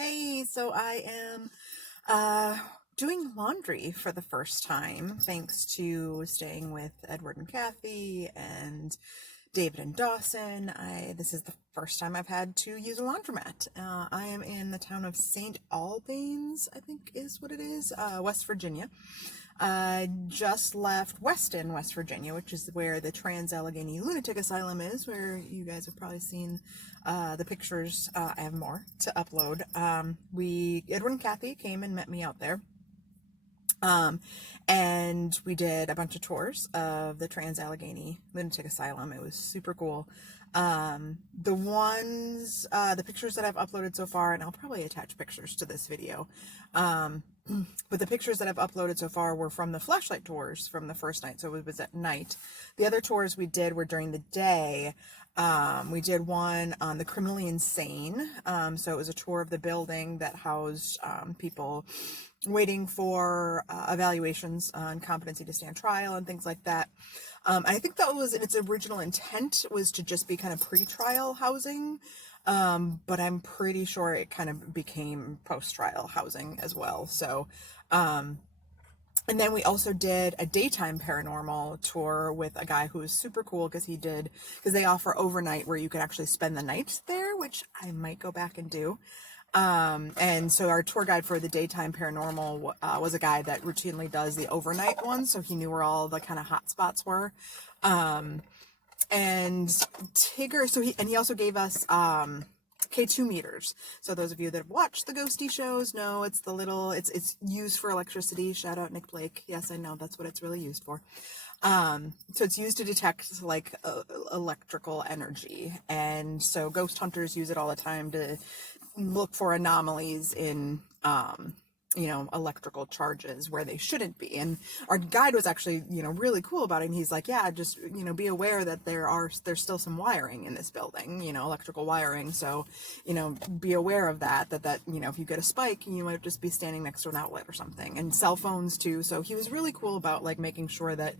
Hey, so I am uh, doing laundry for the first time, thanks to staying with Edward and Kathy and David and Dawson. This is the first time I've had to use a laundromat. I am in the town of St. Albans, I think is what it is, West Virginia. I just left Weston, West Virginia, which is where the Allegheny Lunatic Asylum is, where you guys have probably seen the pictures. I have more to upload. Edward and Kathy came and met me out there. And we did a bunch of tours of the Allegheny Lunatic Asylum. It was super cool. The pictures that I've uploaded so far, and I'll probably attach pictures to this video, but the pictures that I've uploaded so far were from the flashlight tours from the first night, so it was at night. The other tours we did were during the day. We did one on the criminally insane, so it was a tour of the building that housed people waiting for evaluations on competency to stand trial and things like that. I think that was its original intent, was to just be kind of pre-trial housing, but I'm pretty sure it kind of became post-trial housing as well. So, and then we also did a daytime paranormal tour with a guy who was super cool because they offer overnight where you could actually spend the night there, which I might go back and do. And so our tour guide for the daytime paranormal was a guy that routinely does the overnight ones, so he knew where all the kind of hot spots were. And Tigger, he also gave us K2 meters. So those of you that have watched the ghosty shows know it's used for electricity. Shout out Nick Blake. Yes, I know that's what it's really used for. So it's used to detect like electrical energy, and so ghost hunters use it all the time to look for anomalies in electrical charges where they shouldn't be. And our guide was actually really cool about it, and he's like, yeah, just be aware that there's still some wiring in this building, electrical wiring, so be aware of that if you get a spike, you might just be standing next to an outlet or something. And cell phones too. So he was really cool about like making sure that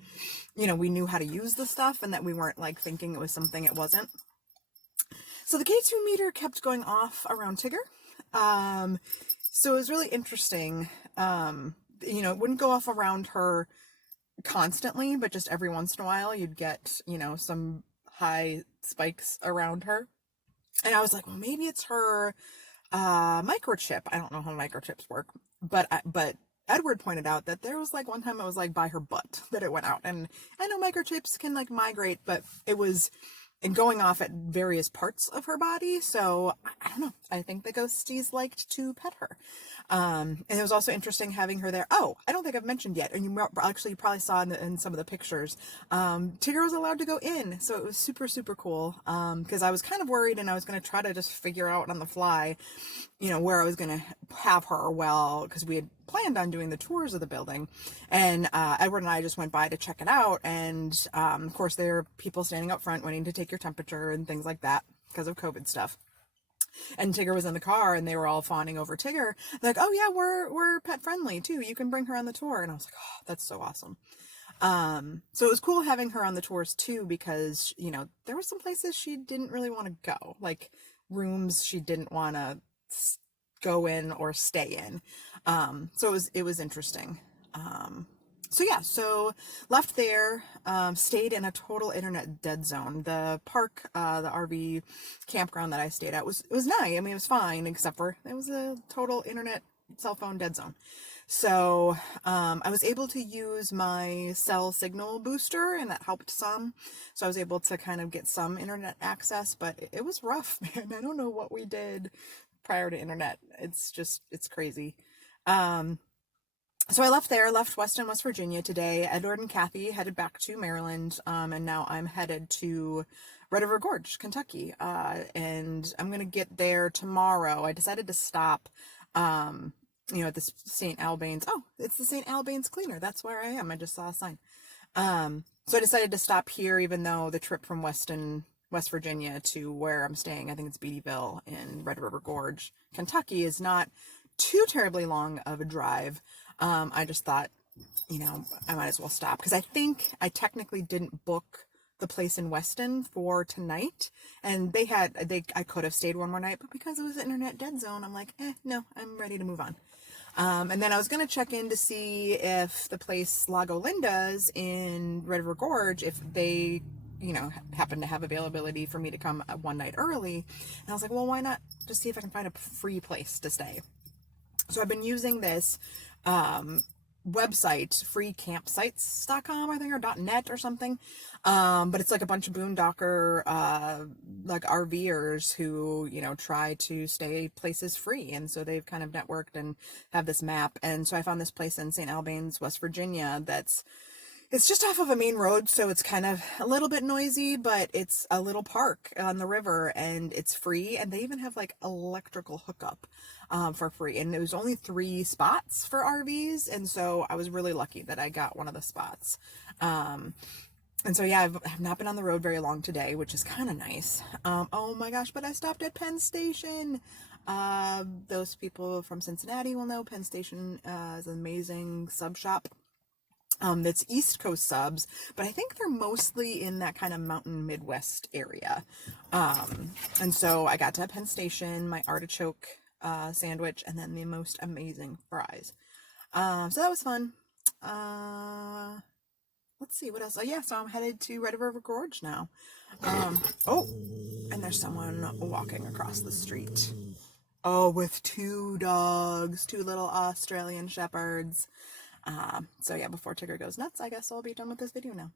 we knew how to use the stuff and that we weren't like thinking it was something it wasn't. So the K2 meter kept going off around Tigger. So it was really interesting. It wouldn't go off around her constantly, but just every once in a while you'd get, some high spikes around her. And I was like, well, maybe it's her microchip. I don't know how microchips work, but Edward pointed out that there was like one time it was like by her butt that it went out. And I know microchips can like migrate, but it was going off at various parts of her body. So I don't know. I think the ghosties liked to pet her. And it was also interesting having her there. Oh, I don't think I've mentioned yet, and you probably saw in some of the pictures, Tigger was allowed to go in. So it was super, super cool. Because I was kind of worried, and I was going to try to just figure out on the fly, where I was going to have her. Well, because we had planned on doing the tours of the building, and Edward and I just went by to check it out, and of course there are people standing up front waiting to take your temperature and things like that because of COVID stuff. And Tigger was in the car, and they were all fawning over Tigger. They're like, oh yeah, we're pet friendly too, you can bring her on the tour. And I was like, oh, that's so awesome. So it was cool having her on the tours too, because there were some places she didn't really want to go, like rooms she didn't want to go in or stay in. So it was interesting. So left there, stayed in a total internet dead zone. The park, the RV campground that I stayed at was nice. I mean, it was fine, except for it was a total internet cell phone dead zone. So, I was able to use my cell signal booster, and that helped some. So I was able to kind of get some internet access, but it was rough, man. I don't know what we did prior to internet. It's crazy. So I left Weston, West Virginia today. Edward and Kathy headed back to Maryland, and now I'm headed to Red River Gorge, Kentucky, and I'm going to get there tomorrow. I decided to stop, at the St. Albans. Oh, it's the St. Albans Cleaner. That's where I am. I just saw a sign. So I decided to stop here, even though the trip from Weston, West Virginia to where I'm staying, I think it's Beattyville in Red River Gorge, Kentucky, is not too terribly long of a drive. I just thought, I might as well stop, because I think I technically didn't book the place in Weston for tonight, and I could have stayed one more night, but because it was an internet dead zone, I'm like, no, I'm ready to move on. And then I was going to check in to see if the place Lago Linda's in Red River Gorge, if they, happen to have availability for me to come one night early. And I was like, well, why not just see if I can find a free place to stay? So I've been using this website, freecampsites.com, I think, or .net or something. But it's like a bunch of boondocker, like RVers who, try to stay places free. And so they've kind of networked and have this map. And so I found this place in St. Albans, West Virginia, it's just off of a main road, so it's kind of a little bit noisy, but it's a little park on the river, and it's free, and they even have, like, electrical hookup for free, and it was only 3 spots for RVs, and so I was really lucky that I got one of the spots. And so, yeah, I've not been on the road very long today, which is kind of nice. Oh my gosh, but I stopped at Penn Station. Those people from Cincinnati will know Penn Station is an amazing sub shop. That's East Coast subs, but I think they're mostly in that kind of mountain Midwest area. And so I got to Penn Station, my artichoke sandwich, and then the most amazing fries. So that was fun. Let's see what else. Oh yeah, so I'm headed to Red River Gorge now. And there's someone walking across the street. Oh, with 2 dogs, 2 little Australian shepherds. So yeah, before Tigger goes nuts, I guess I'll be done with this video now.